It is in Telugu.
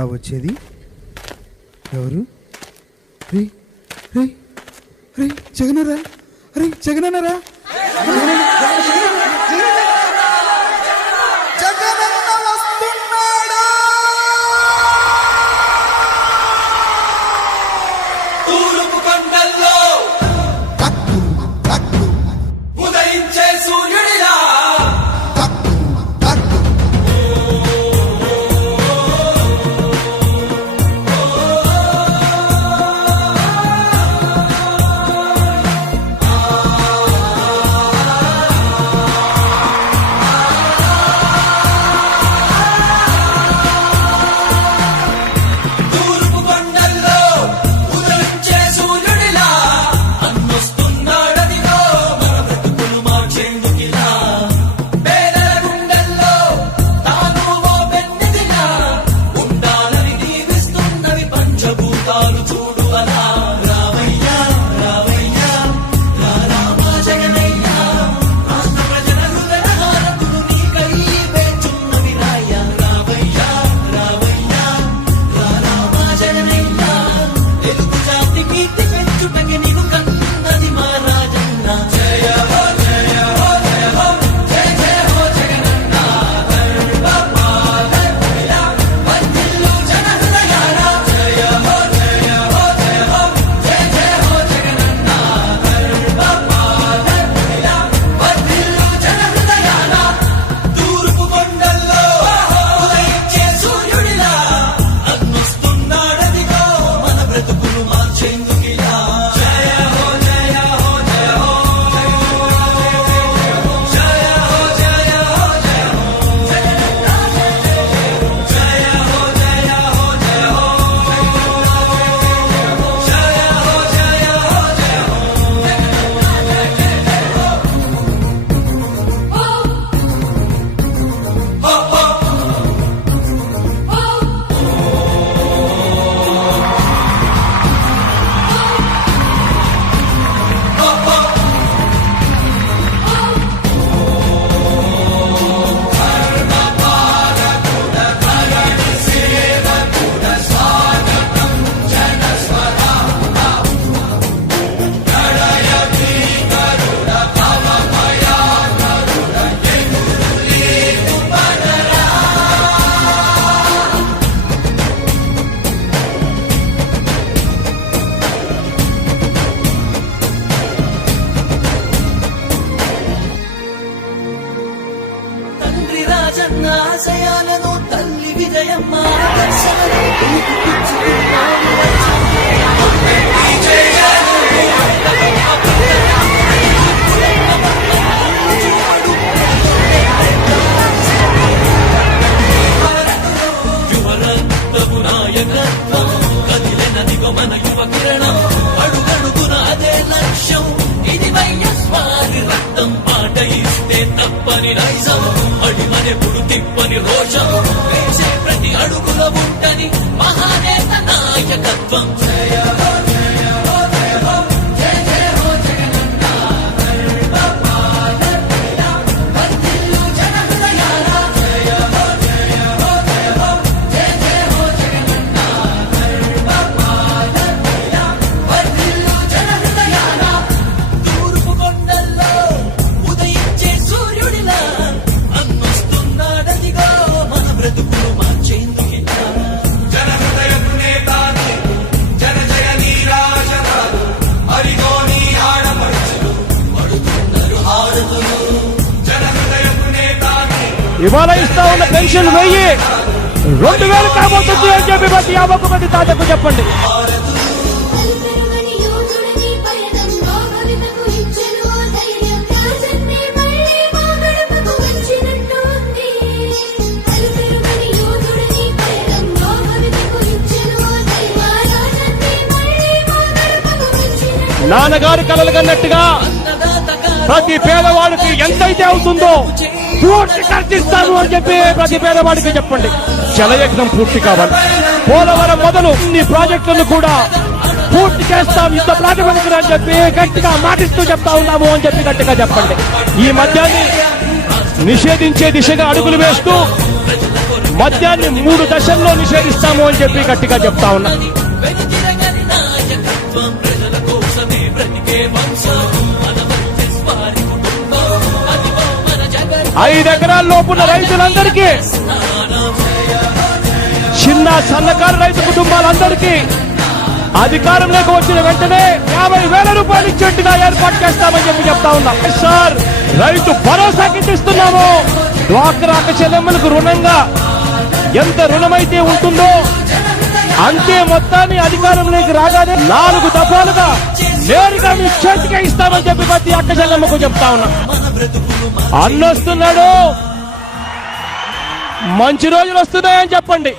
ఎవరా వచ్చేది? ఎవరు? రే రే రే జగనరా, రే జగనరా, ఆశయాలను తల్లి విజయమ్మ నాయకత్వం కదిలినదిగో మన యువ కిరణం అడుగడుగున అదే లక్ష్యం ఇది వైఎస్వారి రక్తం పాట ఇస్తే తప్పని నైజం అడిమనెప్పుడు తిప్పని రోషం వేసే ప్రతి అడుగులో ఉంటని మహానేత నాయకత్వం జయ హో జయ హో జయ హో జయ జయ హో జగనన్న వర్ధిల్లు జన హృదయాల జయ హో జయ హో జయ హో జయ జయ హో జగనన్న వర్ధిల్లు జన హృదయాల తూర్పు కొండల్లో ఉదయించే సూర్యుడిలా అన్నొస్తున్నాడదిగో మన బ్రతుకులు మార్చేందుకిలా జన హృదయపు నేత జన జయ నీరాశరాలు అరిగో నీ ఆడపడుచులు పడుతున్నారు హారతులు జన హృదయపు నేత ఇవాళ ఇస్తా ఉన్న పెన్షన్ 1000 కాబోతుంది అని చెప్పి ప్రతి 50 మంది తాతకు చెప్పండి. నాన్నగారి కలలు కన్నట్టుగా ప్రతి పేదవాడికి ఎంతైతే అవుతుందో పూర్తి ఖర్చిస్తాను అని చెప్పి ప్రతి పేదవాడికి చెప్పండి. జలయజ్ఞం పూర్తి కావాలి. పోలవరం మొదలు ఈ ప్రాజెక్టులను కూడా పూర్తి చేస్తాం యుద్ధ ప్రాతిపదికన అని చెప్పి గట్టిగా మాటిస్తూ చెప్తా ఉన్నాము అని చెప్పి గట్టిగా చెప్పండి. ఈ మద్యాన్ని నిషేధించే దిశగా అడుగులు వేస్తూ మద్యాన్ని 3 దశల్లో నిషేధిస్తాము అని చెప్పి గట్టిగా చెప్తా ఉన్నా. వెనుతిరగని నాయకత్వం ప్రజల కోసమే బ్రతికే వంశం మన వైఎస్ వారి కుటుంబం అదిగో మన జగన్ 5 ఎకరాల లోపున్న రైతులందరికీ, చిన్న సన్నకారు రైతు కుటుంబాలందరికీ అధికారంలోకి వచ్చిన వెంటనే 50,000 రూపాయలు ఇచ్చేట్టుగా ఏర్పాటు చేస్తామని చెప్పి చెప్తా ఉన్నా. సార్, రైతు భరోసా కింద ఇస్తున్నాము. డ్వాక్రా చెల్లెమ్మలకు రుణంగా ఎంత రుణమైతే ఉంటుందో అంతే మొత్తాన్ని అధికారంలోకి రాగానే 4 దఫాలుగా నేరుగా మీ చేతికే ఇస్తామని చెప్పి ప్రతి అక్క చెల్లెమ్మకు చెప్తా ఉన్నా. అన్నొస్తున్నాడు, మంచి రోజులు వస్తున్నాయని చెప్పండి.